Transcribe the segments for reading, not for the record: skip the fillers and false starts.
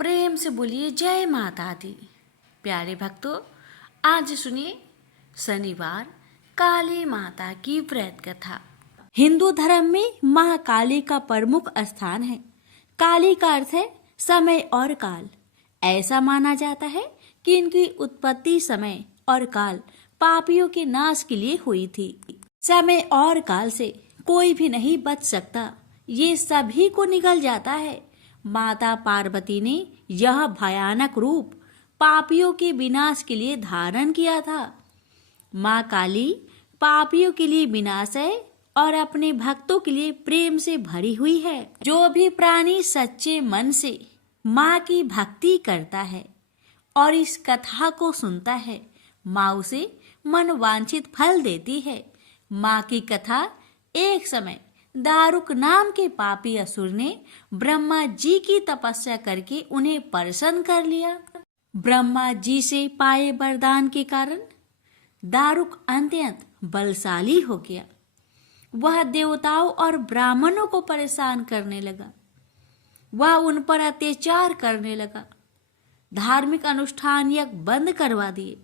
प्रेम से बोलिए जय माता दी। प्यारे भक्तों, आज सुनिए शनिवार काली माता की व्रत कथा। हिंदू धर्म में माँ काली का प्रमुख स्थान है। काली का अर्थ है समय और काल। ऐसा माना जाता है कि इनकी उत्पत्ति समय और काल पापियों के नाश के लिए हुई थी। समय और काल से कोई भी नहीं बच सकता, ये सभी को निगल जाता है। माता पार्वती ने यह भयानक रूप पापियों के विनाश के लिए धारण किया था। माँ काली पापियों के लिए विनाश है और अपने भक्तों के लिए प्रेम से भरी हुई है। जो भी प्राणी सच्चे मन से माँ की भक्ति करता है और इस कथा को सुनता है, माँ उसे मनवांछित फल देती है। माँ की कथा एक समय दारुक नाम के पापी असुर ने ब्रह्मा जी की तपस्या करके उन्हें प्रसन्न कर लिया। ब्रह्मा जी से पाए वरदान के कारण दारुक अत्यंत बलशाली हो गया। वह देवताओं और ब्राह्मणों को परेशान करने लगा। वह उन पर अत्याचार करने लगा। धार्मिक अनुष्ठान यज्ञ बंद करवा दिए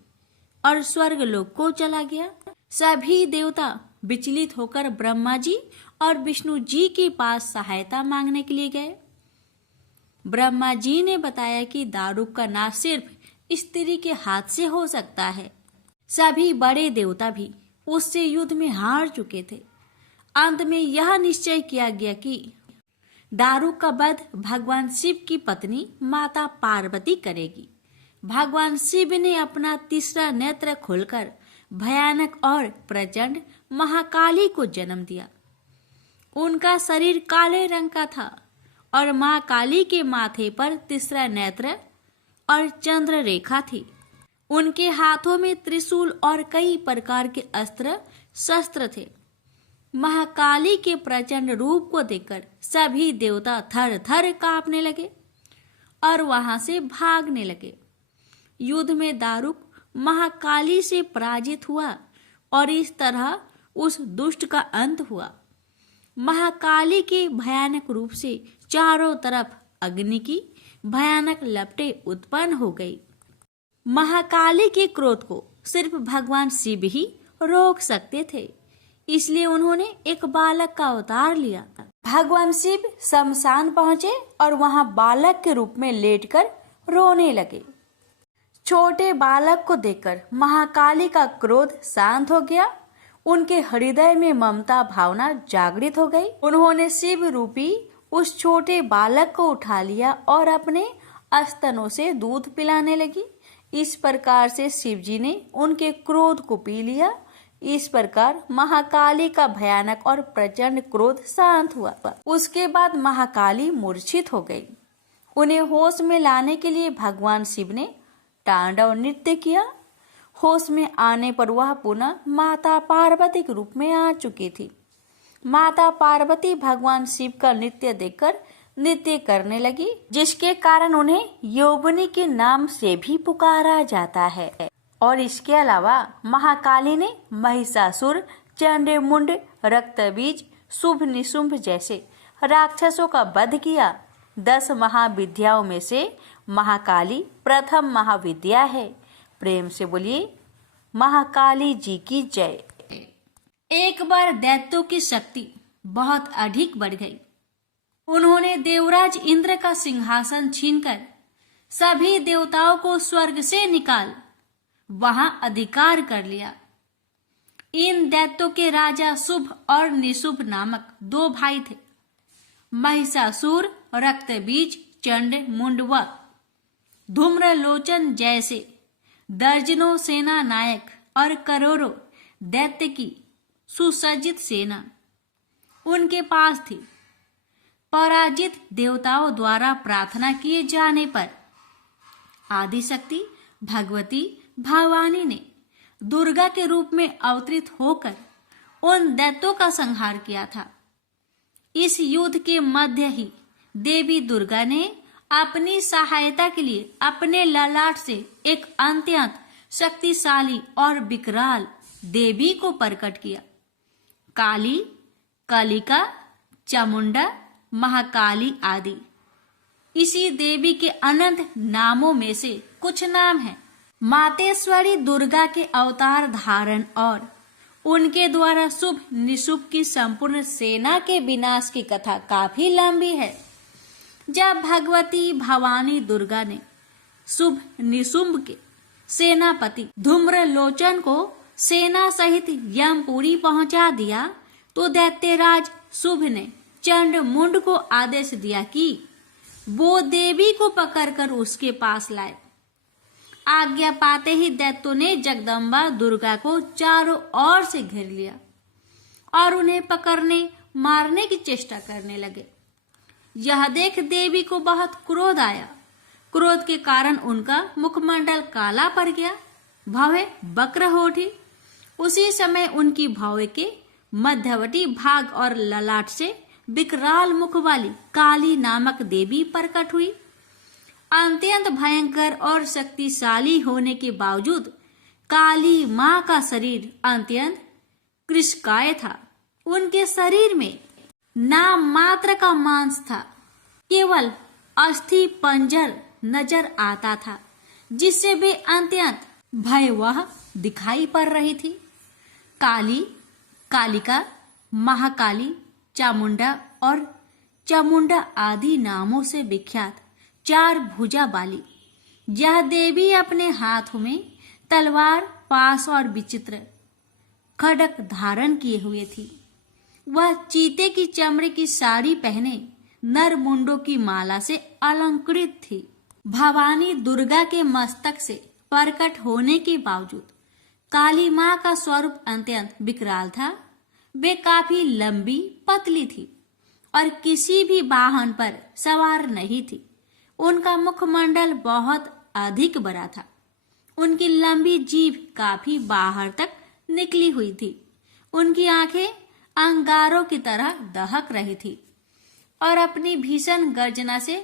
और स्वर्ग लोक को चला गया। सभी देवता विचलित होकर ब्रह्मा जी और विष्णु जी के पास सहायता मांगने के लिए गए। ब्रह्मा जी ने बताया कि दारुक का नाश सिर्फ स्त्री के हाथ से हो सकता है। सभी बड़े देवता भी उससे युद्ध में हार चुके थे। अंत में यह निश्चय किया गया कि दारुक का वध भगवान शिव की पत्नी माता पार्वती करेगी। भगवान शिव ने अपना तीसरा नेत्र खोलकर भयानक और प्रचंड महाकाली को जन्म दिया। उनका शरीर काले रंग का था और माँ काली के माथे पर तीसरा नेत्र और चंद्र रेखा थी। उनके हाथों में त्रिशूल और कई प्रकार के अस्त्र शस्त्र थे। महाकाली के प्रचंड रूप को देखकर सभी देवता थर थर कांपने लगे और वहां से भागने लगे। युद्ध में दारुक महाकाली से पराजित हुआ और इस तरह उस दुष्ट का अंत हुआ। महाकाली के भयानक रूप से चारों तरफ अग्नि की भयानक लपटें उत्पन्न हो गई। महाकाली के क्रोध को सिर्फ भगवान शिव ही रोक सकते थे, इसलिए उन्होंने एक बालक का अवतार लिया। भगवान शिव शमशान पहुंचे और वहां बालक के रूप में लेटकर रोने लगे। छोटे बालक को देखकर महाकाली का क्रोध शांत हो गया। उनके हृदय में ममता भावना जागृत हो गई। उन्होंने शिव रूपी उस छोटे बालक को उठा लिया और अपने स्तनों से दूध पिलाने लगी। इस प्रकार से शिव जी ने उनके क्रोध को पी लिया। इस प्रकार महाकाली का भयानक और प्रचंड क्रोध शांत हुआ। उसके बाद महाकाली मूर्छित हो गई। उन्हें होश में लाने के लिए भगवान शिव ने तांडव नृत्य किया। होश में आने पर वह पुनः माता पार्वती के रूप में आ चुकी थी। माता पार्वती भगवान शिव का नृत्य देखकर नृत्य करने लगी, जिसके कारण उन्हें योगिनी के नाम से भी पुकारा जाता है। और इसके अलावा महाकाली ने महिषासुर, चंडमुंड, रक्तबीज, शुभ निशुंभ जैसे राक्षसों का वध किया। 10 महाविद्याओं में से महाकाली प्रथम महाविद्या है। प्रेम से बोलिए महाकाली जी की जय। एक बार दैत्यों की शक्ति बहुत अधिक बढ़ गई। उन्होंने देवराज इंद्र का सिंहासन छीनकर सभी देवताओं को स्वर्ग से निकाल वहां अधिकार कर लिया। इन दैत्यों के राजा शुभ और निशुभ नामक 2 भाई थे। महिषासुर, रक्तबीज, चंडमुंड व धूम्रलोचन जैसे दर्जनों सेना नायक और करोड़ों दैत्य की सुसज्जित सेना उनके पास थी। पराजित देवताओं द्वारा प्रार्थना किए जाने पर आदिशक्ति भगवती भवानी ने दुर्गा के रूप में अवतरित होकर उन दैत्यों का संहार किया था। इस युद्ध के मध्य ही देवी दुर्गा ने अपनी सहायता के लिए अपने ललाट से एक अत्यंत शक्तिशाली और विकराल देवी को प्रकट किया। काली, कलिका, चामुंडा, महाकाली आदि इसी देवी के अनंत नामों में से कुछ नाम हैं। मातेश्वरी दुर्गा के अवतार धारण और उनके द्वारा शुभ निशुभ की संपूर्ण सेना के विनाश की कथा काफी लंबी है। जब भगवती भवानी दुर्गा ने शुभ निशुंभ के सेनापति धूम्रलोचन को सेना सहित यमपुरी पहुंचा दिया तो दैत्यराज शुभ ने चंड मुंड को आदेश दिया कि वो देवी को पकड़कर उसके पास लाए। आज्ञा पाते ही दैत्यों ने जगदम्बा दुर्गा को चारों ओर से घेर लिया और उन्हें पकड़ने मारने की चेष्टा करने लगे। यह देख देवी को बहुत क्रोध आया। क्रोध के कारण उनका मुखमंडल काला पड़ गया, भवें वक्र हो उठी। उसी समय उनकी भौवें के मध्यवर्ती भाग और ललाट से विकराल मुख वाली काली नामक देवी प्रकट हुई। अत्यंत भयंकर और शक्तिशाली होने के बावजूद काली मां का शरीर अत्यंत कृशकाय था। उनके शरीर में नाम मात्र का मांस था, केवल अस्थि पंजर नजर आता था, जिससे वे अत्यंत भयावह दिखाई पड़ रही थी। काली, कालिका, महाकाली, चामुंडा और चामुंडा आदि नामों से विख्यात 4 भुजा वाली यह देवी अपने हाथों में तलवार, पास और विचित्र खड्ग धारण किए हुए थी। वह चीते की चमड़े की साड़ी पहने नर मुंडों की माला से अलंकृत थी। भवानी दुर्गा के मस्तक से प्रकट होने के बावजूद काली मां का स्वरूप अत्यंत विकराल था। वे काफी लंबी पतली थी और किसी भी वाहन पर सवार नहीं थी। उनका मुखमंडल बहुत अधिक बड़ा था। उनकी लंबी जीभ काफी बाहर तक निकली हुई थी। उनकी आंखें अंगारों की तरह दहक रही थी और अपनी भीषण गर्जना से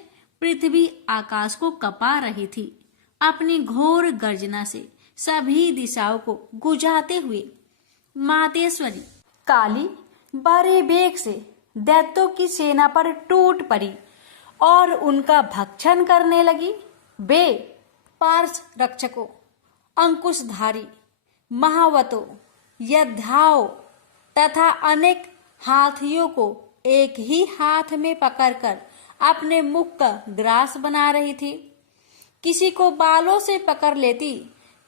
पृथ्वी आकाश को कपा रही थी। अपनी घोर गर्जना से सभी दिशाओं को गुजाते हुए मातेश्वरी काली बड़े वेग से दैत्यों की सेना पर टूट पड़ी और उनका भक्षण करने लगी। वे पार्श रक्षकों, अंकुशधारी, महावतों, योद्धाओं तथा अनेक हाथियों को एक ही हाथ में पकड़कर अपने मुख का ग्रास बना रही थी। किसी को बालों से पकड़ लेती,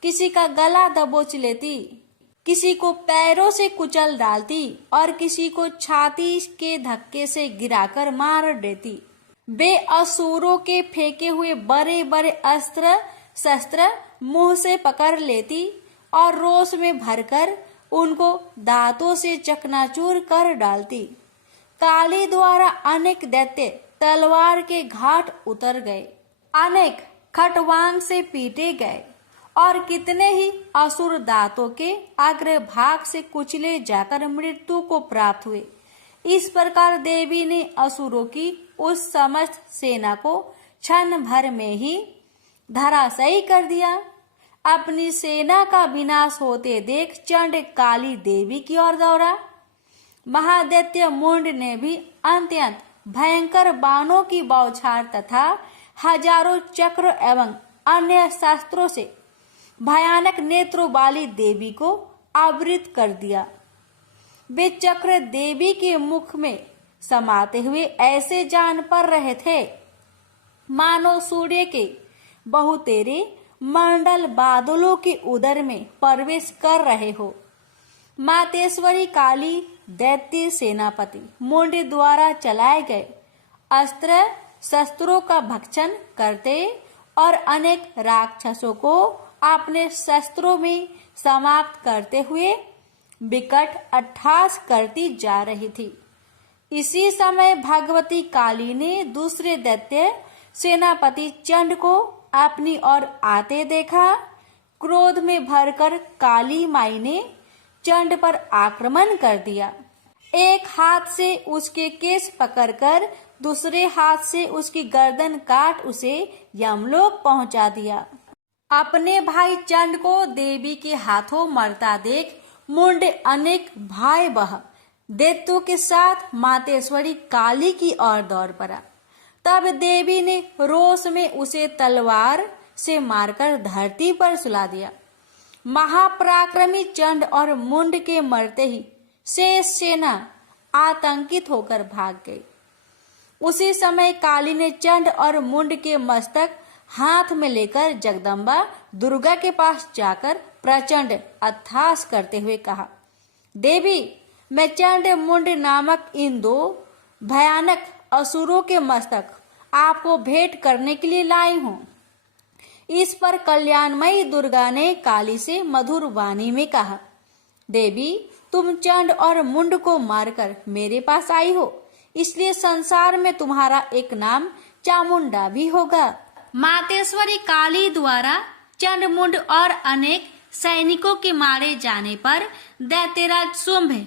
किसी का गला दबोच लेती, किसी को पैरों से कुचल डालती और किसी को छाती के धक्के से गिराकर मार देती। वे असुरों के फेंके हुए बड़े बड़े अस्त्र शस्त्र मुंह से पकड़ लेती और रोष में भरकर उनको दांतों से चकनाचूर कर डालती। काली द्वारा अनेक दैत्य तलवार के घाट उतर गए, अनेक खटवांग से पीटे गए और कितने ही असुर दांतों के अग्रभाग से कुचले जाकर मृत्यु को प्राप्त हुए। इस प्रकार देवी ने असुरों की उस समस्त सेना को क्षण भर में ही धराशायी कर दिया। अपनी सेना का विनाश होते देख चंड काली देवी की ओर दौड़ा। महादैत्य मुंड ने भी अत्यंत भयंकर बाणों की बौछार तथा हजारों चक्र एवं अन्य शस्त्रों से भयानक नेत्रों वाली देवी को आवृत कर दिया। वे चक्र देवी के मुख में समाते हुए ऐसे जान पड़ रहे थे मानो सूर्य के बहुतेरे मंडल बादलों के उदर में प्रवेश कर रहे हो। मातेश्वरी काली दैत्य सेनापति मुंड द्वारा चलाए गए अस्त्र शस्त्रों का भक्षण करते और अनेक राक्षसों को अपने शस्त्रों में समाप्त करते हुए विकट अट्टहास करती जा रही थी। इसी समय भगवती काली ने दूसरे दैत्य सेनापति चंड को अपनी ओर आते देखा। क्रोध में भरकर काली माई ने चंड पर आक्रमण कर दिया। एक हाथ से उसके केस पकड़कर दूसरे हाथ से उसकी गर्दन काट उसे यमलोक पहुंचा दिया। अपने भाई चंड को देवी के हाथों मरता देख मुंड अनेक भयावह दैत्यों के साथ मातेश्वरी काली की ओर दौड़ पड़ा। तब देवी ने रोष में उसे तलवार से मारकर धरती पर सुला दिया। महापराक्रमी चंड और मुंड के मरते ही शेष सेना आतंकित होकर भाग गई। उसी समय काली ने चंड और मुंड के मस्तक हाथ में लेकर जगदम्बा दुर्गा के पास जाकर प्रचंड अट्टहास करते हुए कहा, देवी, मैं चंड मुंड नामक इन दो भयानक असुरों के मस्तक आपको भेंट करने के लिए लाई हूँ। इस पर कल्याणमयी दुर्गा ने काली से मधुर वाणी में कहा, देवी, तुम चंड और मुंड को मारकर मेरे पास आई हो, इसलिए संसार में तुम्हारा एक नाम चामुंडा भी होगा। मातेश्वरी काली द्वारा चंड मुंड और अनेक सैनिकों के मारे जाने पर दैत्यराज शुंभ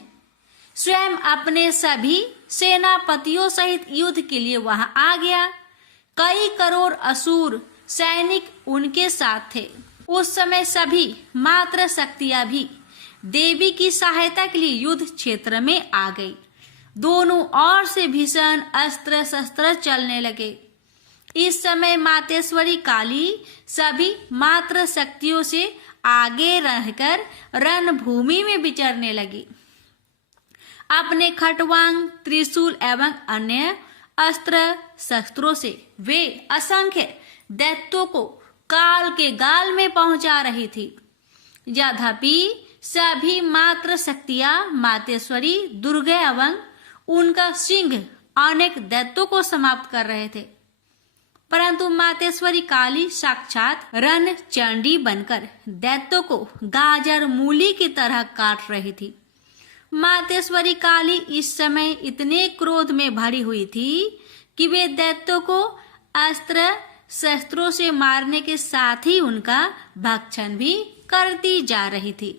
स्वयं अपने सभी सेनापतियों सहित युद्ध के लिए वहां आ गया। कई करोड़ असुर सैनिक उनके साथ थे। उस समय सभी मात्र शक्तियां भी देवी की सहायता के लिए युद्ध क्षेत्र में आ गई। दोनों ओर से भीषण अस्त्र शस्त्र चलने लगे। इस समय मातेश्वरी काली सभी मात्र शक्तियों से आगे रहकर रणभूमि में विचरने लगी। अपने खटवांग, त्रिशूल एवं अन्य अस्त्र शस्त्रों से वे असंख्य दैत्यों को काल के गाल में पहुंचा रही थी। यद्यपि सभी मात्र शक्तियां मातेश्वरी दुर्गा एवं उनका सिंह अनेक दैत्यों को समाप्त कर रहे थे, परंतु मातेश्वरी काली साक्षात रण चंडी बनकर दैत्यों को गाजर मूली की तरह काट रही थी। मातेश्वरी काली इस समय इतने क्रोध में भरी हुई थी कि वे दैत्यों को अस्त्र शस्त्रों से मारने के साथ ही उनका भक्षण भी करती जा रही थी।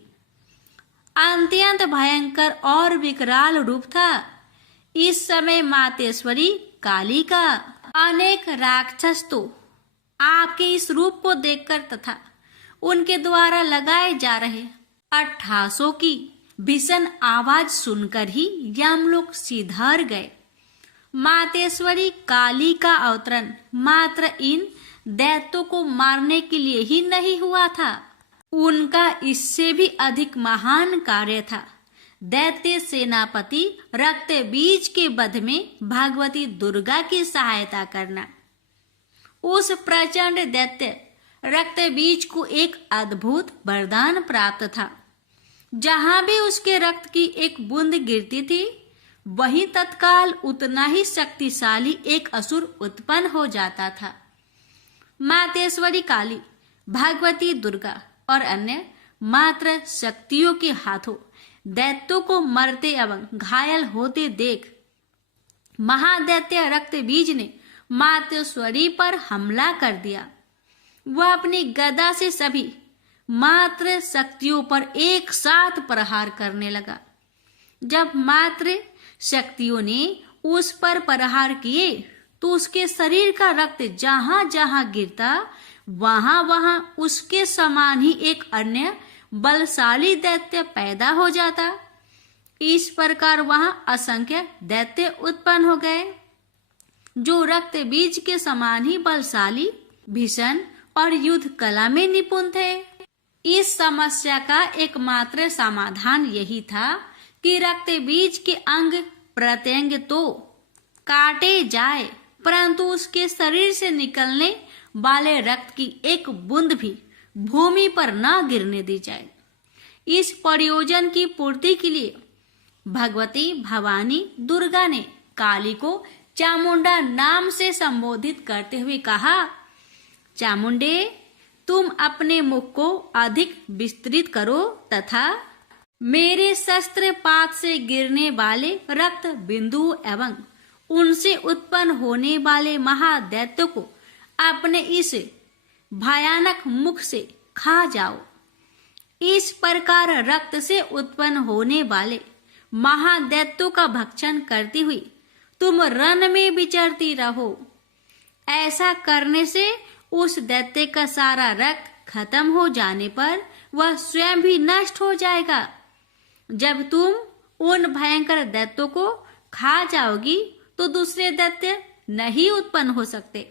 अत्यंत भयंकर और विकराल रूप था इस समय मातेश्वरी काली का। अनेक राक्षस तो आपके इस रूप को देखकर तथा उनके द्वारा लगाए जा रहे अट्टहासों की भीषण आवाज सुनकर ही यमलोक सिधार गए। मातेश्वरी काली का अवतरण मात्र इन दैत्यों को मारने के लिए ही नहीं हुआ था, उनका इससे भी अधिक महान कार्य था। दैत्य सेनापति रक्त बीज के वध में भगवती दुर्गा की सहायता करना। उस प्रचंड दैत्य रक्त बीज को एक अद्भुत वरदान प्राप्त था। जहां भी उसके रक्त की एक बूंद गिरती थी, वहीं तत्काल उतना ही शक्तिशाली एक असुर उत्पन्न हो जाता था। मातेश्वरी काली, भगवती दुर्गा और अन्य मात्र शक्तियों के हाथों दैत्यों को मरते एवं घायल होते देख महादैत्य रक्त बीज ने मातेश्वरी पर हमला कर दिया। वह अपनी गदा से सभी मात्र शक्तियों पर एक साथ प्रहार करने लगा। जब मात्र शक्तियों ने उस पर प्रहार किए तो उसके शरीर का रक्त जहां जहां गिरता वहां वहां उसके समान ही एक अन्य बलशाली दैत्य पैदा हो जाता। इस प्रकार वहां असंख्य दैत्य उत्पन्न हो गए जो रक्त बीज के समान ही बलशाली, भीषण और युद्ध कला में निपुण थे। इस समस्या का एकमात्र समाधान यही था कि रक्त बीज के अंग प्रत्यंग तो काटे जाए, परंतु उसके शरीर से निकलने वाले रक्त की एक बूंद भी भूमि पर न गिरने दी जाए। इस प्रयोजन की पूर्ति के लिए भगवती भवानी दुर्गा ने काली को चामुंडा नाम से संबोधित करते हुए कहा, चामुंडे, तुम अपने मुख को अधिक विस्तृत करो तथा मेरे शस्त्र पात से गिरने वाले रक्त बिंदु एवं उनसे उत्पन्न होने वाले महादैत्य को अपने इस भयानक मुख से खा जाओ। इस प्रकार रक्त से उत्पन्न होने वाले महादैत्यों का भक्षण करती हुई तुम रण में विचरती रहो। ऐसा करने से उस दैत्य का सारा रक्त खत्म हो जाने पर वह स्वयं भी नष्ट हो जाएगा। जब तुम उन भयंकर दैत्यों को खा जाओगी तो दूसरे दैत्य नहीं उत्पन्न हो सकते।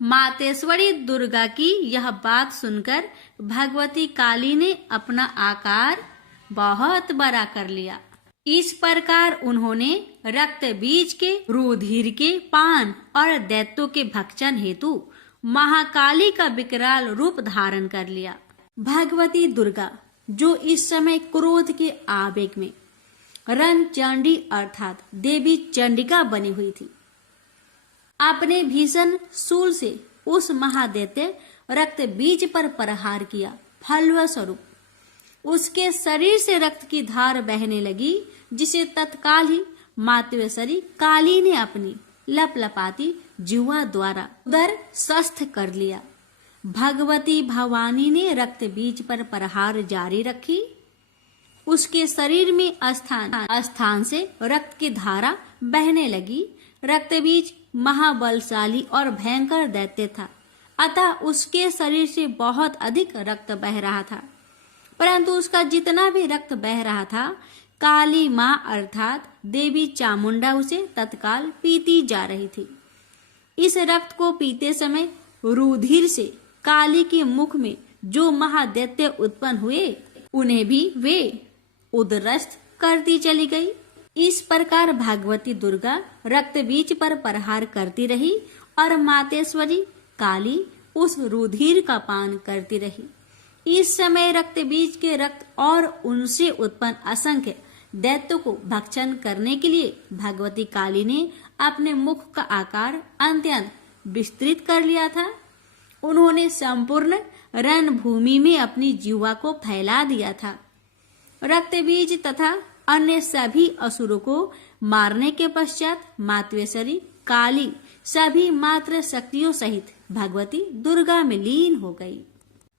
मातेश्वरी दुर्गा की यह बात सुनकर भगवती काली ने अपना आकार बहुत बड़ा कर लिया। इस प्रकार उन्होंने रक्त बीज के, रुधिर के पान और दैत्यों के भक्षण हेतु महाकाली का विकराल रूप धारण कर लिया। भगवती दुर्गा जो इस समय क्रोध के आवेग में रणचंडी अर्थात देवी चंडिका बनी हुई थी, अपने भीषण शूल से उस महादैत्य रक्त बीज पर प्रहार किया। फलस्वरूप उसके शरीर से रक्त की धार बहने लगी, जिसे तत्काल ही मातेश्वरी काली ने अपनी लपलपाती जिह्वा द्वारा उदर स्वस्थ कर लिया। भगवती भवानी ने रक्त बीज पर प्रहार जारी रखी। उसके शरीर में स्थान से रक्त की धारा बहने लगी। रक्त बीज महाबलशाली और भयंकर दैत्य था, अतः उसके शरीर से बहुत अधिक रक्त बह रहा था। परंतु उसका जितना भी रक्त बह रहा था, काली माँ अर्थात देवी चामुंडा उसे तत्काल पीती जा रही थी। इस रक्त को पीते समय रुधिर से काली के मुख में जो महादैत्य उत्पन्न हुए, उन्हें भी वे उदरस्त करती चली गई। इस प्रकार भगवती दुर्गा रक्त बीज पर प्रहार करती रही और मातेश्वरी काली उस रुधिर का पान करती रही। इस समय रक्त बीज के रक्त और उनसे उत्पन्न असंख्य दैत्यों को भक्षण करने के लिए भगवती काली ने अपने मुख का आकार अत्यंत विस्तृत कर लिया था। उन्होंने संपूर्ण रणभूमि में अपनी जिह्वा को फैला दिया था। रक्त बीज तथा अन्य सभी असुरों को मारने के पश्चात मातेश्वरी काली सभी मात्र शक्तियों सहित भगवती दुर्गा में लीन हो गई।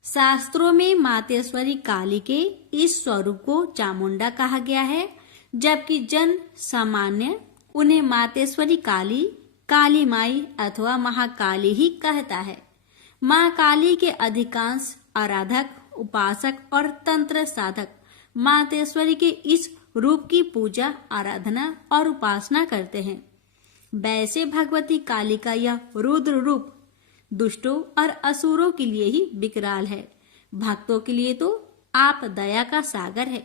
शास्त्रों में मातेश्वरी काली के इस स्वरूप को चामुंडा कहा गया है, जबकि जन सामान्य उन्हें मातेश्वरी काली, काली माई अथवा महाकाली ही कहता है। माँ काली के अधिकांश आराधक, उपासक और तंत्र साधक मातेश्वरी के इस रूप की पूजा, आराधना और उपासना करते हैं। वैसे भगवती काली का यह रुद्र रूप दुष्टों और असुरों के लिए ही विकराल है, भक्तों के लिए तो आप दया का सागर है।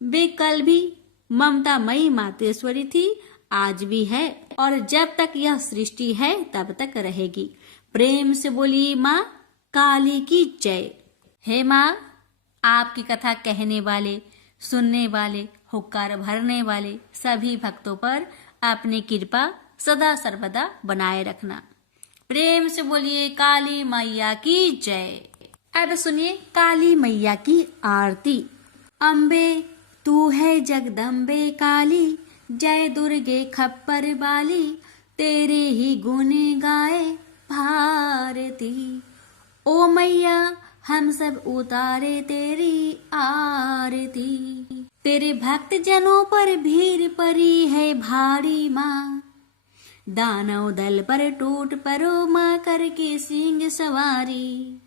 वे कल भी ममतामयी मातेश्वरी थी, आज भी है और जब तक यह सृष्टि है तब तक रहेगी। प्रेम से बोलिए माँ काली की जय। हे माँ, आपकी कथा कहने वाले, सुनने वाले, हुक्कार भरने वाले सभी भक्तों पर अपनी कृपा सदा सर्वदा बनाए रखना। प्रेम से बोलिए काली मैया की जय। अब सुनिए काली मैया की आरती। अम्बे तू है जगदम्बे काली, जय दुर्गे खप्पर बाली, तेरे ही गुण गाए भारती। ओ मैया हम सब उतारे तेरी आरती, तेरे भक्त जनों पर भीड़ पड़ी है भारी माँ। दानव दल पर टूट पड़ो माँ, करके सिंह सवारी।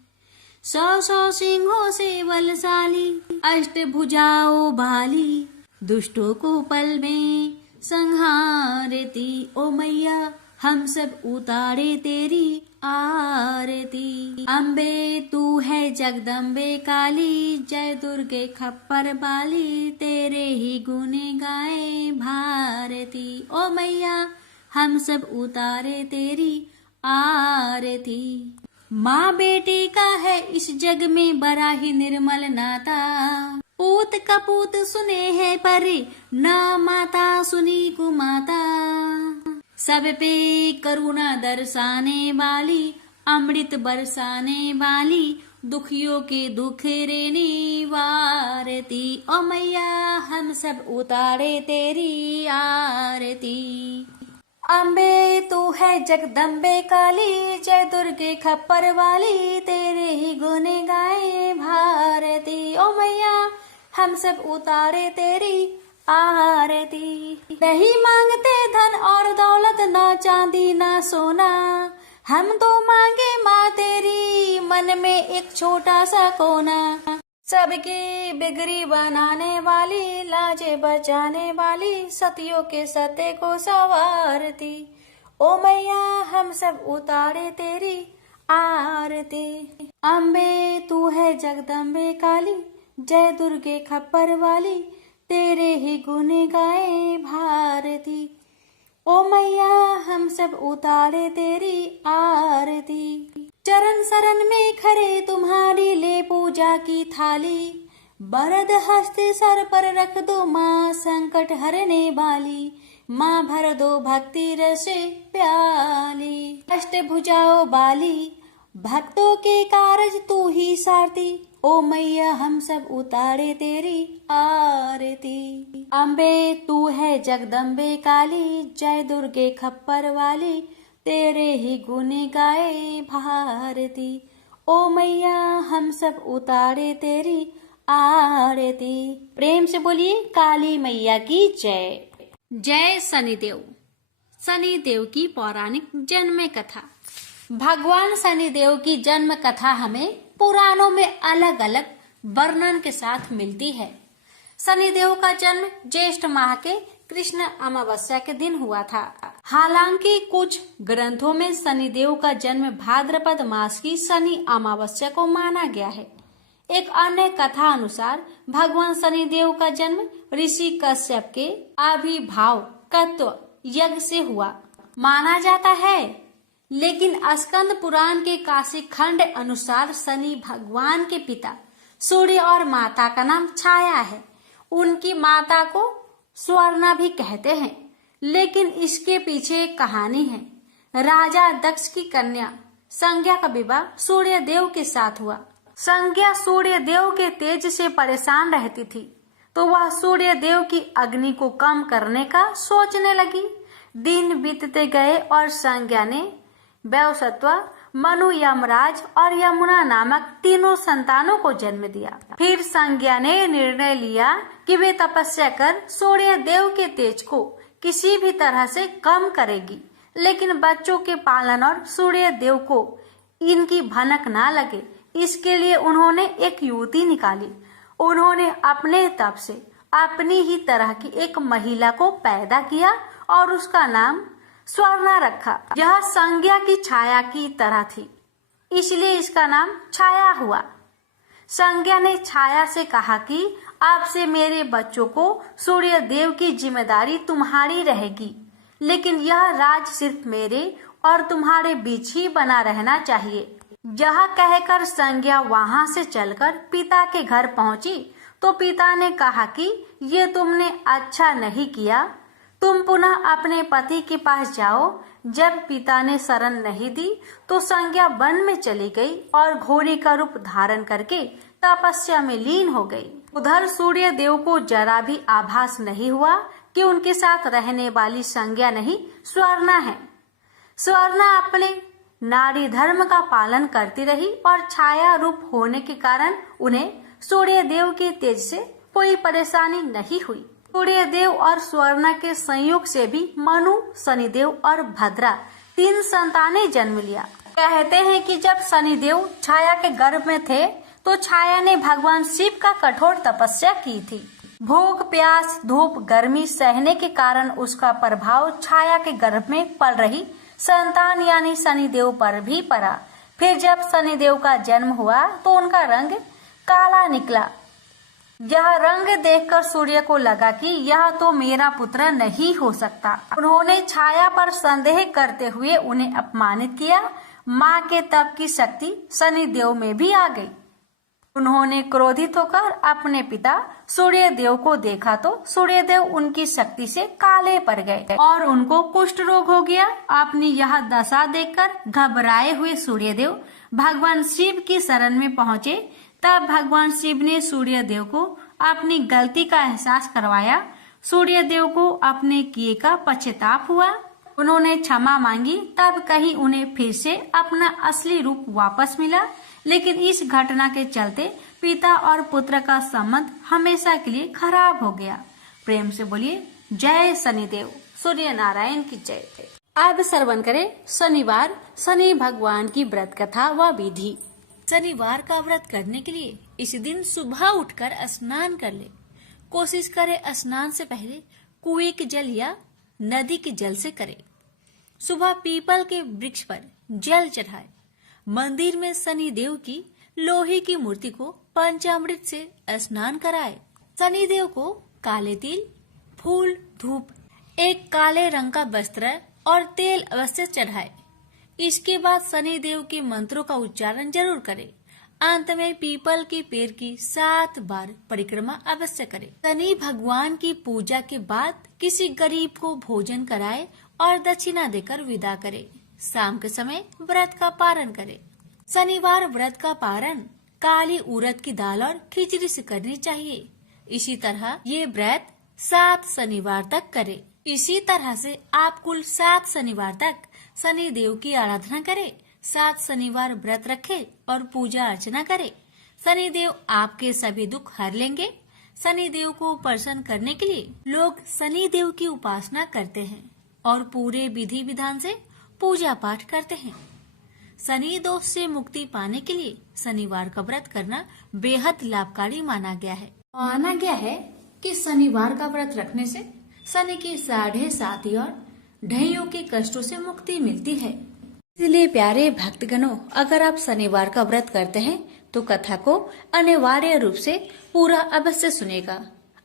100 सिंहों से बलशाली, अष्टभुजाओ भाली, दुष्टों को पल में संहारती। ओ मैया हम सब उतारे तेरी आरती। अम्बे तू है जगदम्बे काली, जय दुर्गे खप्पर बाली, तेरे ही गुण गाए भारती। ओ मैया हम सब उतारे तेरी आरती। माँ बेटी का है इस जग में बड़ा ही निर्मल नाता, पूत कपूत सुने है परे, ना माता सुनी कुमाता। सब पे करुणा दर्शाने वाली, अमृत बरसाने वाली, दुखियों के दुख रेने वारती। ओ मैया हम सब उतारे तेरी आरती। अम्बे तू है जगदम्बे काली, जय दुर्गे खप्पर वाली, तेरे ही गुण गाए भारती। ओ मैया हम सब उतारे तेरी आरती। नहीं मांगते धन और दौलत, ना चांदी ना सोना, हम तो मांगे माँ तेरी मन में एक छोटा सा कोना। सबकी बिगड़ी बनाने वाली, लाजे बचाने वाली, सतियों के सत्य को संवारती। ओ मैया हम सब उतारे तेरी आरती। अम्बे तू है जगदम्बे काली, जय दुर्गे खप्पर वाली, तेरे ही गुण गाए भारती। ओ मैया हम सब उतारे तेरी आरती। चरण शरण में खड़े तुम्हारी ले पूजा की थाली, वरद हस्ते सर पर रख दो माँ संकट हरने वाली। माँ भर दो भक्ति रसे प्याली, अष्ट भुजाओ बाली, भक्तों के कारज तू ही सारती। ओ मैया हम सब उतारे तेरी आरती। अम्बे तू है जगदम्बे काली, जय दुर्गे खप्पर वाली, तेरे ही गुण गाए भारती। ओ मैया हम सब उतारे तेरी आरती। प्रेम से बोलिए काली मैया की जय। जय शनिदेव। शनिदेव की पौराणिक जन्म कथा। भगवान शनिदेव की जन्म कथा हमें पुराणों में अलग अलग वर्णन के साथ मिलती है। शनिदेव का जन्म ज्येष्ठ माह के कृष्ण अमावस्या के दिन हुआ था। हालांकि कुछ ग्रंथों में शनिदेव का जन्म भाद्रपद मास की शनि अमावस्या को माना गया है। एक अन्य कथा अनुसार भगवान शनिदेव का जन्म ऋषि कश्यप के आविर्भाव तत्व यज्ञ से हुआ माना जाता है। लेकिन स्कंद पुराण के काशी खंड अनुसार शनि भगवान के पिता सूर्य और माता का नाम छाया है। उनकी माता को स्वर्णा भी कहते हैं। लेकिन इसके पीछे एक कहानी है। राजा दक्ष की कन्या संज्ञा का विवाह सूर्य देव के साथ हुआ। संज्ञा सूर्य देव के तेज से परेशान रहती थी, तो वह सूर्य देव की अग्नि को कम करने का सोचने लगी। दिन बीतते गए और संज्ञा ने वैवस्वत, मनु, यमराज और यमुना नामक तीनों संतानों को जन्म दिया। फिर संज्ञा ने निर्णय लिया कि वे तपस्या कर सूर्य देव के तेज को किसी भी तरह से कम करेगी। लेकिन बच्चों के पालन और सूर्य देव को इनकी भनक ना लगे, इसके लिए उन्होंने एक युवती निकाली। उन्होंने अपने तप से अपनी ही तरह की एक महिला को पैदा किया और उसका नाम स्वर्णा रखा। यह संज्ञा की छाया की तरह थी, इसलिए इसका नाम छाया हुआ। संज्ञा ने छाया से कहा कि अब से मेरे बच्चों को सूर्य देव की जिम्मेदारी तुम्हारी रहेगी, लेकिन यह राज सिर्फ मेरे और तुम्हारे बीच ही बना रहना चाहिए। यह कहकर संज्ञा वहां से चलकर पिता के घर पहुंची तो पिता ने कहा कि ये तुमने अच्छा नहीं किया, तुम पुनः अपने पति के पास जाओ। जब पिता ने शरण नहीं दी तो संज्ञा वन में चली गई और घोड़ी का रूप धारण करके तपस्या में लीन हो गई। उधर सूर्य देव को जरा भी आभास नहीं हुआ कि उनके साथ रहने वाली संज्ञा नहीं स्वर्णा है। स्वर्णा अपने नारी धर्म का पालन करती रही और छाया रूप होने के कारण उन्हें सूर्य देव के तेज से कोई परेशानी नहीं हुई। सूर्य देव और स्वर्णा के संयोग से भी मनु, शनिदेव और भद्रा 3 संतानें जन्म लिया। कहते हैं कि जब शनिदेव छाया के गर्भ में थे तो छाया ने भगवान शिव का कठोर तपस्या की थी। भूख, प्यास, धूप, गर्मी सहने के कारण उसका प्रभाव छाया के गर्भ में पल रही संतान यानी शनिदेव पर भी पड़ा। फिर जब शनिदेव का जन्म हुआ तो उनका रंग काला निकला। यह रंग देखकर सूर्य को लगा कि यह तो मेरा पुत्र नहीं हो सकता। उन्होंने छाया पर संदेह करते हुए उन्हें अपमानित किया। माँ के तप की शक्ति शनिदेव में भी आ गई। उन्होंने क्रोधित होकर अपने पिता सूर्य देव को देखा तो सूर्य देव उनकी शक्ति से काले पड़ गए और उनको कुष्ठ रोग हो गया। अपनी यह दशा देखकर घबराए हुए सूर्य देव भगवान शिव की शरण में पहुँचे। तब भगवान शिव ने सूर्य देव को अपनी गलती का एहसास करवाया। सूर्य देव को अपने किए का पश्चाताप हुआ। उन्होंने क्षमा मांगी। तब कहीं उन्हें फिर से अपना असली रूप वापस मिला। लेकिन इस घटना के चलते पिता और पुत्र का संबंध हमेशा के लिए खराब हो गया। प्रेम से बोलिए जय शनिदेव, सूर्य नारायण की जय। अब श्रवण करें शनिवार शनि भगवान की व्रत कथा व विधि। शनिवार का व्रत करने के लिए इस दिन सुबह उठकर स्नान कर ले। कोशिश करें स्नान से पहले कुएं के जल या नदी के जल से करें। सुबह पीपल के वृक्ष पर जल चढ़ाए, मंदिर में शनिदेव की लोहे की मूर्ति को पंचामृत से स्नान कराए, शनिदेव को काले तिल, फूल, धूप, एक काले रंग का वस्त्र और तेल अवश्य चढ़ाए। इसके बाद शनिदेव के मंत्रों का उच्चारण जरूर करे। अंत में पीपल के पेड़ की 7 बार परिक्रमा अवश्य करे। शनि भगवान की पूजा के बाद किसी गरीब को भोजन कराए और दक्षिणा देकर विदा करे। शाम के समय व्रत का पारण करे। शनिवार व्रत का पारण काली उड़द की दाल और खिचड़ी से करनी चाहिए। इसी तरह ये व्रत 7 शनिवार तक करे। इसी तरह से आप कुल 7 शनिवार तक शनि देव की आराधना करें। 7 शनिवार व्रत रखे और पूजा अर्चना करे। शनि देव आपके सभी दुख हर लेंगे। शनि देव को प्रसन्न करने के लिए लोग शनि देव की उपासना करते हैं और पूरे विधि विधान से पूजा पाठ करते हैं। शनि दोष से मुक्ति पाने के लिए शनिवार का व्रत करना बेहद लाभकारी माना गया है। माना गया है कि शनिवार का व्रत रखने से शनि की 7.5 और ढैयों के कष्टों से मुक्ति मिलती है। इसलिए प्यारे भक्तगणों, अगर आप शनिवार का व्रत करते हैं तो कथा को अनिवार्य रूप से पूरा अवश्य सुनेगा।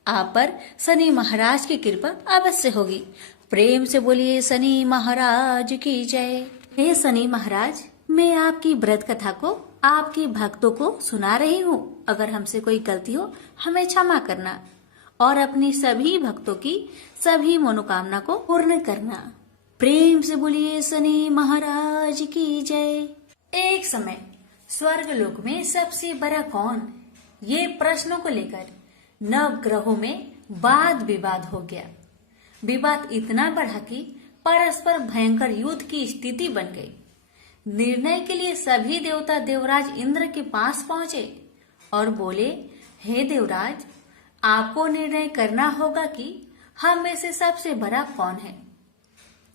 आप पर शनि महाराज की कृपा अवश्य होगी। प्रेम से बोलिए शनि महाराज की जय। हे शनि महाराज, मैं आपकी व्रत कथा को आपके भक्तों को सुना रही हूँ। अगर हमसे कोई गलती हो हमें क्षमा करना और अपनी सभी भक्तों की सभी मनोकामना को पूर्ण करना। प्रेम से बोलिए शनि महाराज की जय। एक समय स्वर्ग लोक में सबसे बड़ा कौन, ये प्रश्नों को लेकर नव ग्रहों में वाद विवाद हो गया। विवाद इतना बढ़ा कि परस्पर भयंकर युद्ध की स्थिति बन गई। निर्णय के लिए सभी देवता देवराज इंद्र के पास पहुंचे और बोले, हे देवराज, आपको निर्णय करना होगा कि हम में से सबसे बड़ा कौन है।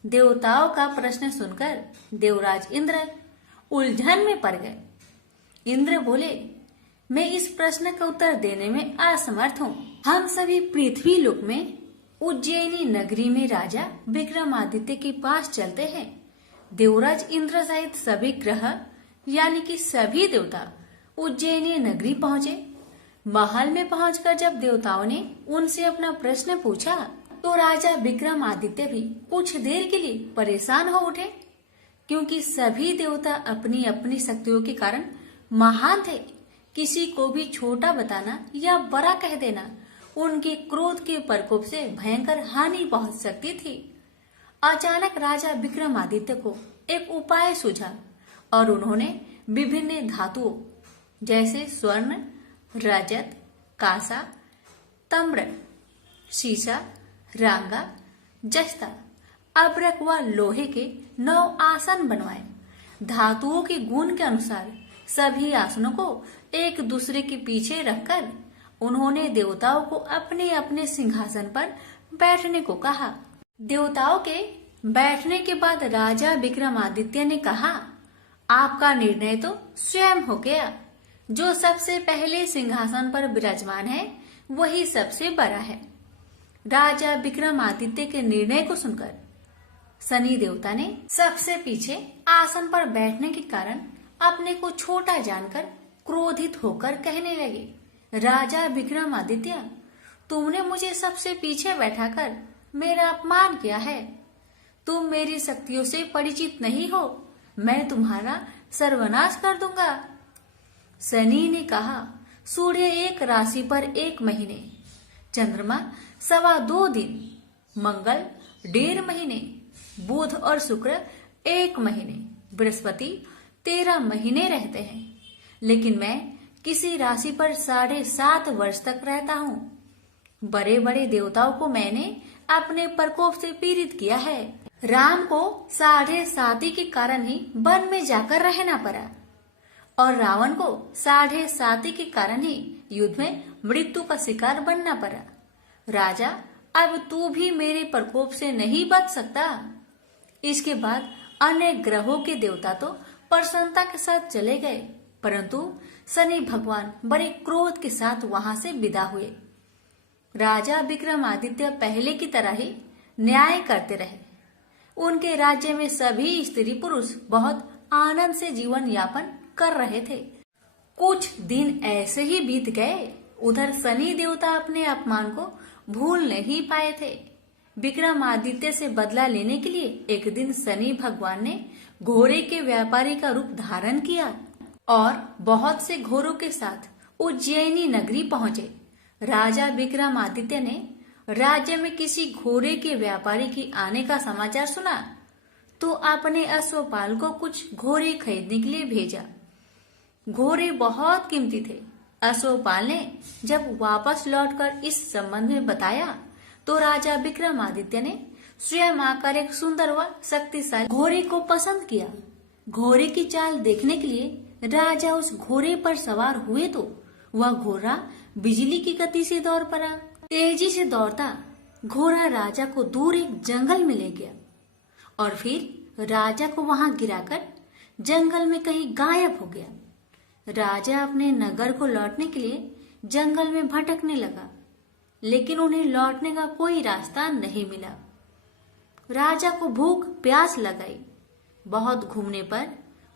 देवताओं का प्रश्न सुनकर देवराज इंद्र उलझन में पड़ गए। इंद्र बोले, मैं इस प्रश्न का उत्तर देने में असमर्थ हूँ। हम सभी पृथ्वी लोक में उज्जैनी नगरी में राजा विक्रमादित्य के पास चलते हैं। देवराज इंद्र सहित सभी ग्रह यानी कि सभी देवता उज्जैनी नगरी पहुँचे। महल में पहुंचकर जब देवताओं ने उनसे अपना प्रश्न पूछा तो राजा विक्रमादित्य भी कुछ देर के लिए परेशान हो उठे, क्योंकि सभी देवता अपनी अपनी शक्तियों के कारण महान थे। किसी को भी छोटा बताना या बड़ा कह देना उनके क्रोध के प्रकोप से भयंकर हानि पहुंच सकती थी। अचानक राजा विक्रमादित्य को एक उपाय सूझा और उन्होंने विभिन्न धातुओं जैसे स्वर्ण, रजत, कांसा, ताम्र, शीशा, रांगा, जस्ता, अब्रक व लोहे के 9 आसन बनवाए। धातुओं के गुण के अनुसार सभी आसनों को एक दूसरे के पीछे रखकर उन्होंने देवताओं को अपने अपने सिंहासन पर बैठने को कहा। देवताओं के बैठने के बाद राजा विक्रमादित्य ने कहा, आपका निर्णय तो स्वयं हो गया। जो सबसे पहले सिंहासन पर विराजमान है वही सबसे बड़ा है। राजा विक्रमादित्य के निर्णय को सुनकर शनि देवता ने सबसे पीछे आसन पर बैठने के कारण अपने को छोटा जानकर क्रोधित होकर कहने लगे, राजा विक्रमादित्य, तुमने मुझे सबसे पीछे बैठाकर मेरा अपमान किया है। तुम मेरी शक्तियों से परिचित नहीं हो। मैं तुम्हारा सर्वनाश कर दूंगा। शनि ने कहा, सूर्य एक राशि पर 1 महीने, चंद्रमा 2.25 दिन, मंगल 1.5 महीने, बुध और शुक्र 1 महीने, बृहस्पति 13 महीने रहते हैं। लेकिन मैं किसी राशि पर 7.5 वर्ष तक रहता हूँ। बड़े बड़े देवताओं को मैंने अपने प्रकोप से पीड़ित किया है। राम को 7.5 के कारण ही वन में जाकर रहना पड़ा और रावण को 7.5 के कारण ही युद्ध में मृत्यु का शिकार बनना पड़ा। राजा, अब तू भी मेरे प्रकोप से नहीं बच सकता। इसके बाद अन्य ग्रहों के देवता तो प्रसन्नता के साथ चले गए, परंतु शनि भगवान बड़े क्रोध के साथ वहां से विदा हुए। राजा विक्रमादित्य पहले की तरह ही न्याय करते रहे। उनके राज्य में सभी स्त्री पुरुष बहुत आनंद से जीवन यापन कर रहे थे। कुछ दिन ऐसे ही बीत गए। उधर शनि देवता अपने अपमान को भूल नहीं पाए थे। विक्रमादित्य से बदला लेने के लिए एक दिन शनि भगवान ने घोड़े के व्यापारी का रूप धारण किया और बहुत से घोड़ों के साथ उज्जैनी नगरी पहुंचे। राजा विक्रमादित्य ने राज्य में किसी घोड़े के व्यापारी की आने का समाचार सुना तो अपने अश्वपाल को कुछ घोड़े खरीदने के लिए भेजा। घोड़े बहुत कीमती थे। अश्वपाल ने जब वापस लौटकर इस संबंध में बताया तो राजा विक्रमादित्य ने स्वयं आकर एक सुंदर व शक्तिशाली घोड़े को पसंद किया। घोड़े की चाल देखने के लिए राजा उस घोड़े पर सवार हुए तो वह घोड़ा बिजली की गति से दौड़ पड़ा। तेजी से दौड़ता घोड़ा राजा को दूर एक जंगल में ले गया और फिर राजा को वहां गिराकर जंगल में कहीं गायब हो गया। राजा अपने नगर को लौटने के लिए जंगल में भटकने लगा, लेकिन उन्हें लौटने का कोई रास्ता नहीं मिला। राजा को भूख प्यास लगाई। बहुत घूमने पर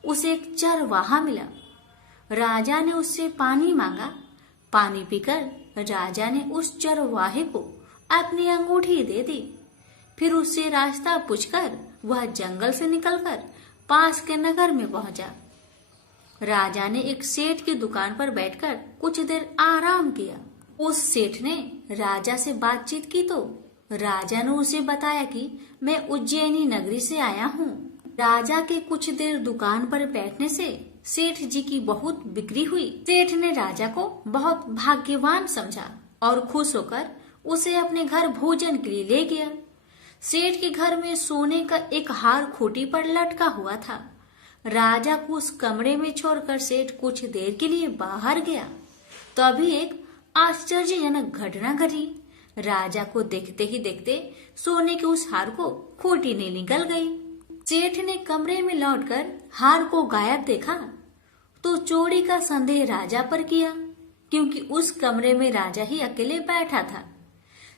उसे एक चरवाहा मिला। राजा ने उससे पानी मांगा। पानी पीकर राजा ने उस चरवाहे को अपनी अंगूठी दे दी। फिर उससे रास्ता पूछकर वह जंगल से निकलकर पास के नगर में पहुंचा। राजा ने एक सेठ की दुकान पर बैठकर कुछ देर आराम किया। उस सेठ ने राजा से बातचीत की तो राजा ने उसे बताया कि मैं उज्जैनी नगरी से आया हूँ। राजा के कुछ देर दुकान पर बैठने से सेठ जी की बहुत बिक्री हुई। सेठ ने राजा को बहुत भाग्यवान समझा और खुश होकर उसे अपने घर भोजन के लिए ले गया। सेठ के घर में सोने का एक हार खूंटी पर लटका हुआ था। राजा को उस कमरे में छोड़कर सेठ कुछ देर के लिए बाहर गया। तभी एक आश्चर्यजनक घटना घटी। राजा को देखते ही देखते सोने के उस हार को खूंटी ने निकल गई। सेठ ने कमरे में लौटकर हार को गायब देखा तो चोरी का संदेह राजा पर किया, क्योंकि उस कमरे में राजा ही अकेले बैठा था।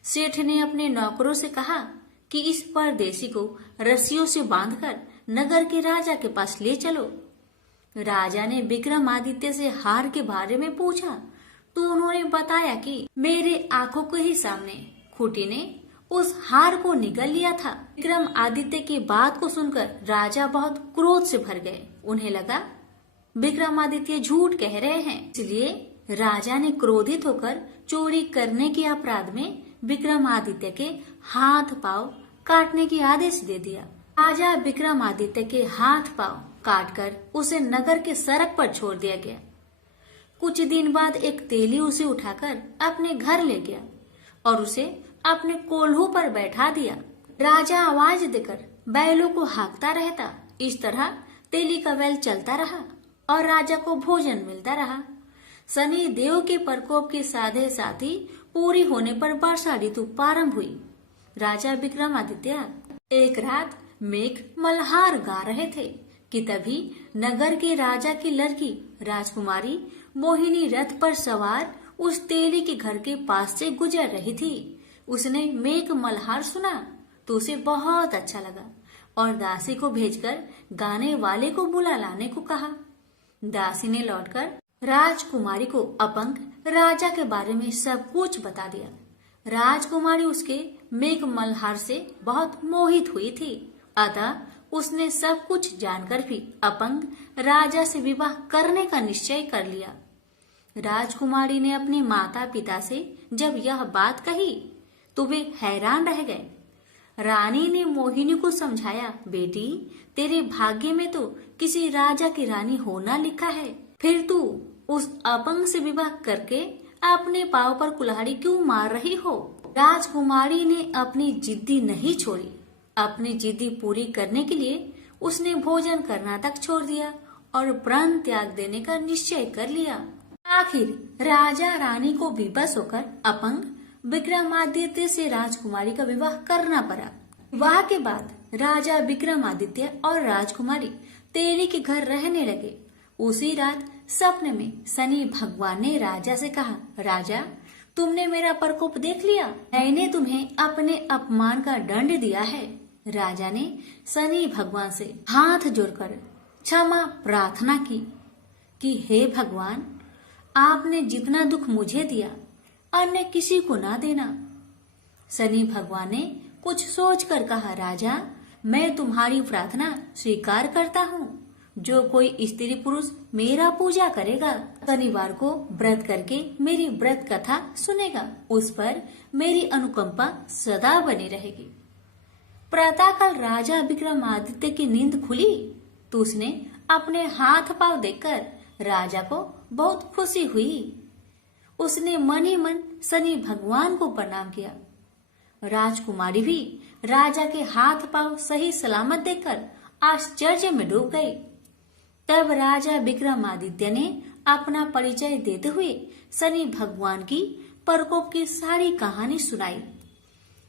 सेठ ने अपने नौकरों से कहा कि इस परदेसी को रस्सियों से बांधकर नगर के राजा के पास ले चलो। राजा ने विक्रमादित्य से हार के बारे में पूछा तो उन्होंने बताया कि मेरे आंखों के ही सामने खूंटी ने उस हार को निगल लिया था। विक्रमादित्य की बात को सुनकर राजा बहुत क्रोध से भर गए। उन्हें लगा विक्रमादित्य झूठ कह रहे हैं, इसलिए राजा ने क्रोधित होकर चोरी करने के अपराध में विक्रमादित्य के हाथ पांव काटने की आदेश दे दिया। राजा विक्रमादित्य के हाथ पांव काटकर उसे नगर के सड़क पर छोड़ दिया गया। कुछ दिन बाद एक तेली उसे उठाकर अपने घर ले गया और उसे अपने कोल्हू पर बैठा दिया। राजा आवाज देकर बैलों को हाँकता रहता। इस तरह तेली का बैल चलता रहा और राजा को भोजन मिलता रहा। शनि देव के प्रकोप के साधे साथी पूरी होने पर वर्षा ऋतु प्रारंभ हुई। राजा विक्रमादित्य एक रात मेघ मल्हार गा रहे थे कि तभी नगर के राजा की लड़की राजकुमारी मोहिनी रथ पर सवार उस तेली के घर के पास से गुजर रही थी। उसने मेघ मल्हार सुना तो उसे बहुत अच्छा लगा और दासी को भेजकर गाने वाले को बुला लाने को कहा। दासी ने लौटकर राजकुमारी को अपंग राजा के बारे में सब कुछ बता दिया। राजकुमारी उसके मेघ मल्हार से बहुत मोहित हुई थी, अतः उसने सब कुछ जानकर भी अपंग राजा से विवाह करने का निश्चय कर लिया। राजकुमारी ने अपने माता पिता से जब यह बात कही तो वे हैरान रह गए। रानी ने मोहिनी को समझाया, बेटी तेरे भाग्य में तो किसी राजा की रानी होना लिखा है, फिर तू उस अपंग से विवाह करके अपने पांव पर कुल्हाड़ी क्यों मार रही हो। राजकुमारी ने अपनी जिद्दी नहीं छोड़ी। अपनी जिद्दी पूरी करने के लिए उसने भोजन करना तक छोड़ दिया और प्राण त्याग देने का निश्चय कर लिया। आखिर राजा रानी को विवश होकर अपंग विक्रमादित्य से राजकुमारी का विवाह करना पड़ा। विवाह के बाद राजा विक्रमादित्य और राजकुमारी तेली के घर रहने लगे। उसी रात सपने में शनि भगवान ने राजा से कहा, राजा तुमने मेरा प्रकोप देख लिया। मैंने तुम्हें अपने अपमान का दंड दिया है। राजा ने शनि भगवान से हाथ जोड़कर क्षमा प्रार्थना की कि हे भगवान, आपने जितना दुख मुझे दिया अन्य किसी को ना देना। शनि भगवान ने कुछ सोचकर कहा, राजा, मैं तुम्हारी प्रार्थना स्वीकार करता हूँ। जो कोई स्त्री पुरुष मेरा पूजा करेगा, शनिवार को व्रत करके मेरी व्रत कथा सुनेगा, उस पर मेरी अनुकंपा सदा बनी रहेगी। प्रातःकाल राजा विक्रमादित्य की नींद खुली तो उसने अपने हाथ पांव देखकर राजा को बहुत खुशी हुई। उसने मन ही मन शनि भगवान को प्रणाम किया। राजकुमारी भी राजा के हाथ पांव सही सलामत देखकर आश्चर्य में डूब गई। तब राजा विक्रमादित्य ने अपना परिचय देते हुए शनि भगवान की प्रकोप की सारी कहानी सुनाई।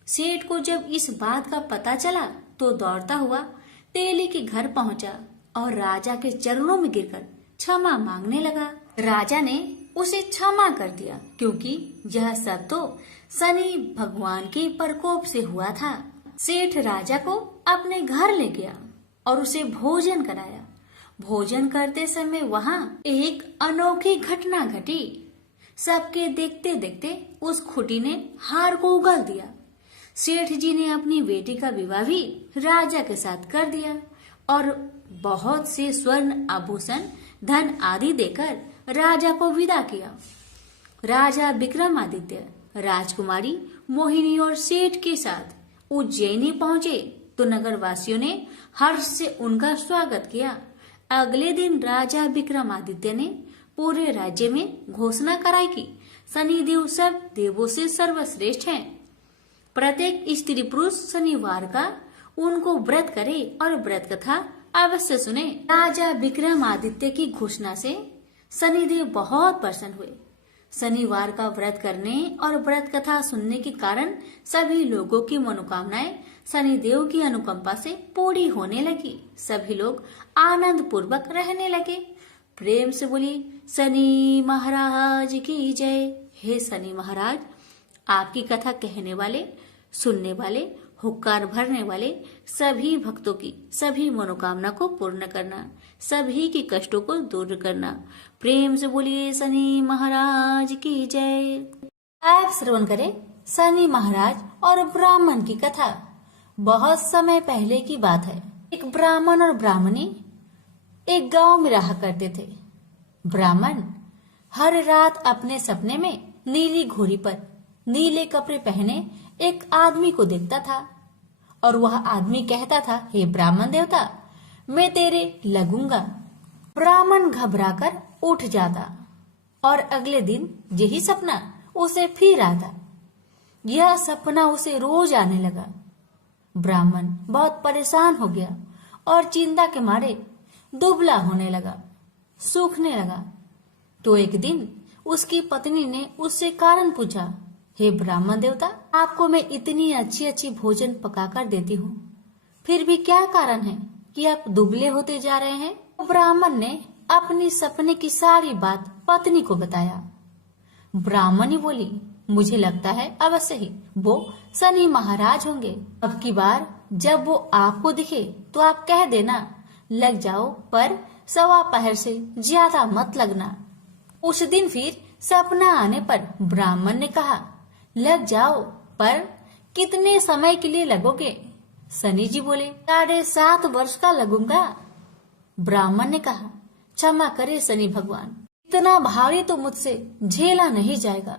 सेठ को जब इस बात का पता चला तो दौड़ता हुआ तेली के घर पहुंचा और राजा के चरणों में गिरकर क्षमा मांगने लगा। राजा ने उसे क्षमा कर दिया क्योंकि यह सब तो शनि भगवान के प्रकोप से हुआ था। सेठ राजा को अपने घर ले गया और उसे भोजन कराया। भोजन करते समय वहाँ एक अनोखी घटना घटी। सबके देखते देखते उस खुटी ने हार को उगल दिया। सेठ जी ने अपनी बेटी का विवाह भी राजा के साथ कर दिया और बहुत से स्वर्ण आभूषण, धन आदि देकर राजा को विदा किया। राजा विक्रमादित्य राजकुमारी मोहिनी और सेठ के साथ उज्जैनी पहुंचे तो नगर वासियों ने हर्ष से उनका स्वागत किया। अगले दिन राजा विक्रमादित्य ने पूरे राज्य में घोषणा कराई कि शनिदेव सब देवों से सर्वश्रेष्ठ हैं। प्रत्येक स्त्री पुरुष शनिवार का उनको व्रत करे और व्रत कथा अवश्य सुने। राजा विक्रमादित्य की घोषणा से शनिदेव बहुत प्रसन्न हुए। शनिवार का व्रत करने और व्रत कथा सुनने के कारण सभी लोगों की मनोकामनाएं शनिदेव की अनुकंपा से पूरी होने लगी। सभी लोग आनंद पूर्वक रहने लगे। प्रेम से बोली शनि महाराज की जय। हे शनि महाराज, आपकी कथा कहने वाले, सुनने वाले, हुक्कार भरने वाले सभी भक्तों की सभी मनोकामना को पूर्ण करना, सभी की कष्टों को दूर करना। प्रेम से बोलिए शनि महाराज की जय। आप श्रवण करें शनि महाराज और ब्राह्मण की कथा। बहुत समय पहले की बात है। एक ब्राह्मण और ब्राह्मणी एक गांव में रहा करते थे। ब्राह्मण हर रात अपने सपने में नीली घोड़ी पर नीले कपड़े पहने एक आदमी को देखता था और वह आदमी कहता था, हे ब्राह्मण देवता, मैं तेरे लगूंगा। ब्राह्मण घबराकर उठ जाता और अगले दिन यही सपना उसे फिर आता। यह सपना उसे रोज आने लगा। ब्राह्मण बहुत परेशान हो गया और चिंता के मारे दुबला होने लगा, सूखने लगा। तो एक दिन उसकी पत्नी ने उससे कारण पूछा, हे ब्राह्मण देवता, आपको मैं इतनी अच्छी अच्छी भोजन पकाकर देती हूँ, फिर भी क्या कारण है कि आप दुबले होते जा रहे हैं? ब्राह्मण ने अपनी सपने की सारी बात पत्नी को बताया। ब्राह्मणी बोली, मुझे लगता है अवश्य ही वो शनि महाराज होंगे। अब की बार जब वो आपको दिखे तो आप कह देना, लग जाओ, पर 1.25 पहर से ज्यादा मत लगना। उस दिन फिर सपना आने पर ब्राह्मण ने कहा, लग जाओ, पर कितने समय के लिए लगोगे? शनि जी बोले, 7.5 वर्ष का लगूंगा। ब्राह्मण ने कहा, क्षमा करे शनि भगवान, इतना भारी तो मुझसे झेला नहीं जाएगा।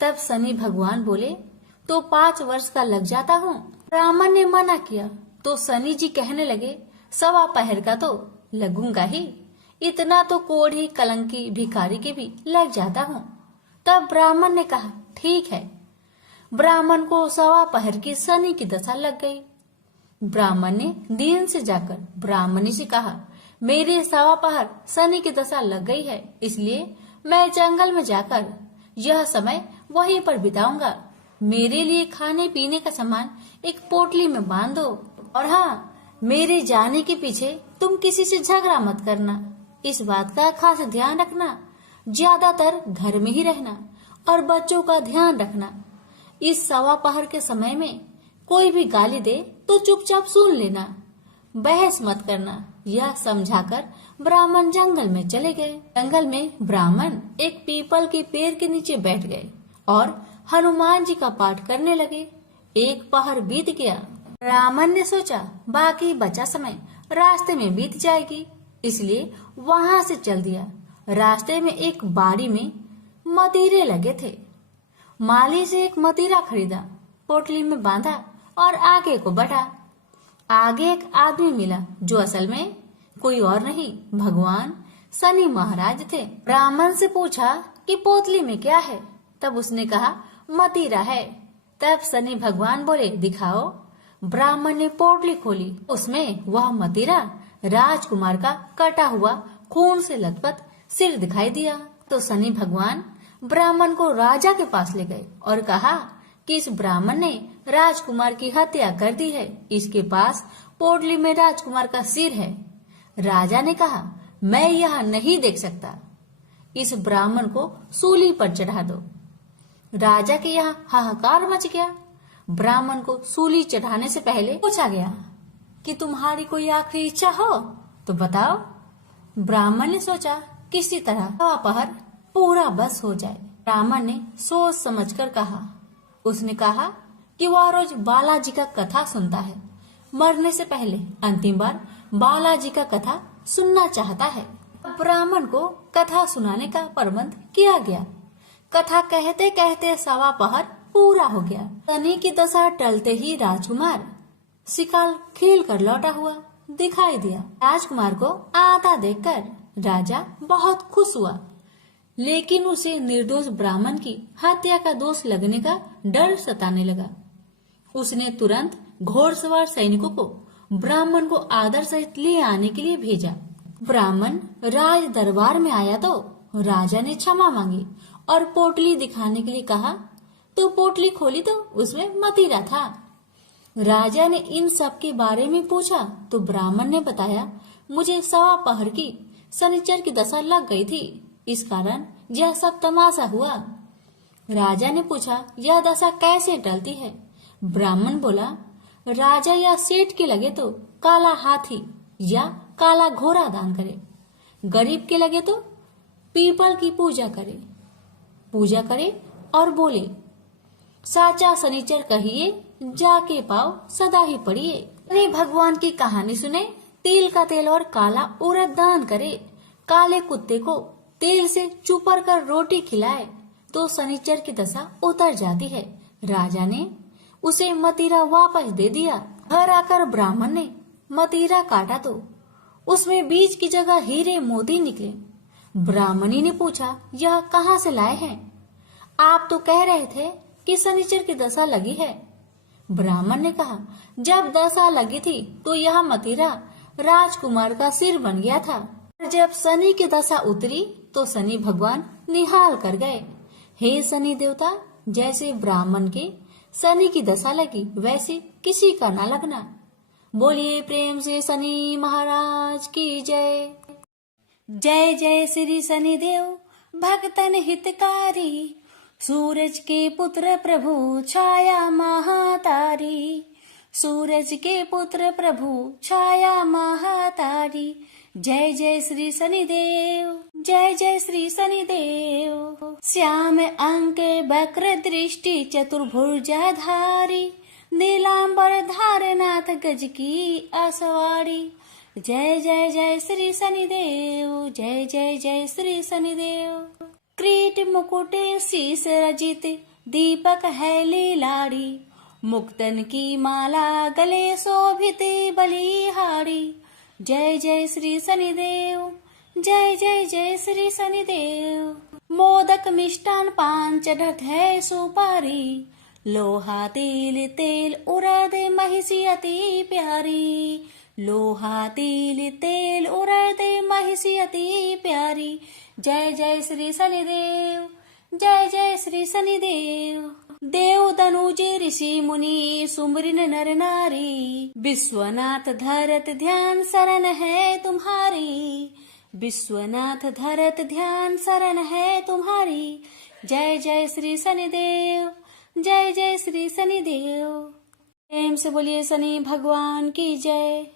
तब शनि भगवान बोले, तो 5 वर्ष का लग जाता हूँ। ब्राह्मण ने मना किया तो शनि जी कहने लगे, 1.25 पहर का तो लगूंगा ही, इतना तो कोढ़ी कलंकी भिखारी के भी लग जाता हूँ। तब ब्राह्मण ने कहा, ठीक है। ब्राह्मण को 1.25 पहर की शनि की दशा लग गई। ब्राह्मण ने दीन से जाकर ब्राह्मणी से कहा, मेरे 1.25 पहर शनि की दशा लग गई है, इसलिए मैं जंगल में जाकर यह समय वहीं पर बिताऊंगा। मेरे लिए खाने पीने का सामान एक पोटली में बांध दो, और हाँ, मेरे जाने के पीछे तुम किसी से झगड़ा मत करना। इस बात का खास ध्यान रखना, ज्यादातर घर में ही रहना और बच्चों का ध्यान रखना। इस 1.25 पहर के समय में कोई भी गाली दे तो चुपचाप सुन लेना, बहस मत करना। यह समझाकर ब्राह्मण जंगल में चले गए। जंगल में ब्राह्मण एक पीपल के पेड़ के नीचे बैठ गए और हनुमान जी का पाठ करने लगे। एक पहर बीत गया। ब्राह्मण ने सोचा बाकी बचा समय रास्ते में बीत जाएगी, इसलिए वहां से चल दिया। रास्ते में एक बाड़ी में मदिरे लगे थे। माली से एक मदिरा खरीदा, पोटली में बांधा और आगे को बढ़ा। आगे एक आदमी मिला जो असल में कोई और नहीं, भगवान शनि महाराज थे। ब्राह्मण से पूछा कि पोतली में क्या है? तब उसने कहा मदिरा है। तब शनि भगवान बोले दिखाओ। ब्राह्मण ने पोटली खोली, उसमें वह मदिरा राजकुमार का कटा हुआ खून से लथपथ सिर दिखाई दिया। तो शनि भगवान ब्राह्मण को राजा के पास ले गए और कहा कि इस ब्राह्मण ने राजकुमार की हत्या कर दी है, इसके पास पोटली में राजकुमार का सिर है। राजा ने कहा मैं यह नहीं देख सकता, इस ब्राह्मण को सूली पर चढ़ा दो। राजा के यहाँ हाहाकार मच गया। ब्राह्मण को सूली चढ़ाने से पहले पूछा गया कि तुम्हारी कोई आखिरी इच्छा हो तो बताओ। ब्राह्मण ने सोचा किसी तरह अपहर पूरा बस हो जाए। ब्राह्मण ने सोच समझकर कहा। उसने कहा कि वह रोज बालाजी का कथा सुनता है, मरने से पहले अंतिम बार बालाजी का कथा सुनना चाहता है। ब्राह्मण को कथा सुनाने का प्रबंध किया गया। कथा कहते कहते सवा पहर पूरा हो गया। शनि की दशा टलते ही राजकुमार शिकाल खेल कर लौटा हुआ दिखाई दिया। राजकुमार को आता देखकर राजा बहुत खुश हुआ, लेकिन उसे निर्दोष ब्राह्मण की हत्या का दोष लगने का डर सताने लगा। उसने तुरंत घोड़सवार सैनिकों को ब्राह्मण को आदर सहित ले आने के लिए भेजा। ब्राह्मण राज दरबार में आया तो राजा ने क्षमा मांगी और पोटली दिखाने के लिए कहा। तो पोटली खोली तो उसमें मदिरा था। राजा ने इन सब के बारे में पूछा तो ब्राह्मण ने बताया मुझे सवा पहर की शनिचर की दशा लग गई थी, इस कारण यह सब तमाशा हुआ। राजा ने पूछा यह दशा कैसे टलती है? ब्राह्मण बोला राजा या सेठ के लगे तो काला हाथी या काला घोड़ा दान करे, गरीब के लगे तो पीपल की पूजा करे और बोले साचा शनिचर कहिए जाके पाओ सदा ही पढ़िए। अरे भगवान की कहानी सुने, तिल का तेल और काला उड़द दान करे, काले कुत्ते को तेल से चुपर कर रोटी खिलाए तो शनिचर की दशा उतर जाती है। राजा ने उसे मदिरा वापस दे दिया। घर आकर ब्राह्मण ने मदिरा काटा तो उसमें बीज की जगह हीरे मोती निकले। ब्राह्मणी ने पूछा यह कहाँ से लाए हैं? आप तो कह रहे थे कि शनिचर की दशा लगी है। ब्राह्मण ने कहा जब दशा लगी थी तो यह मदिरा राजकुमार का सिर बन गया था। जब शनि की दशा उतरी तो शनि भगवान निहाल कर गए। हे शनि देवता, जैसे ब्राह्मण के शनि की दशा लगी वैसे किसी का ना लगना। बोलिए प्रेम से शनि महाराज की जय। जय जय श्री शनि देव भक्तन हितकारी, सूरज के पुत्र प्रभु छाया महातारी, सूरज के पुत्र प्रभु छाया महातारी। जय जय श्री शनिदेव, जय जय श्री शनिदेव। श्याम अंक वक्र दृष्टि चतुर्भुजाधारी, नीलांबर धारनाथ गज की आसवाड़ी। जय जय जय श्री शनिदेव, जय जय जय श्री शनिदेव। क्रीट मुकुट शीस रजित दीपक है लीलाड़ी, मुक्तन की माला गले शोभित बलिहारी। जय जय श्री शनिदेव, जय जय जय श्री शनिदेव। मोदक मिष्टान पान चढ़त है सुपारी, लोहा तिल तेल उड़द महिषी अति प्यारी, लोहा तिल तेल उड़द महिषी अति प्यारी। जय जय श्री शनिदेव, जय जय श्री शनिदेव। देव दनुज ऋषि मुनि सुमरिन नर नारी, विश्वनाथ धरत ध्यान शरण है तुम्हारी, विश्वनाथ धरत ध्यान शरण है तुम्हारी। जय जय श्री शनिदेव, जय जय श्री शनिदेव। प्रेम से बोलिए शनि भगवान की जय।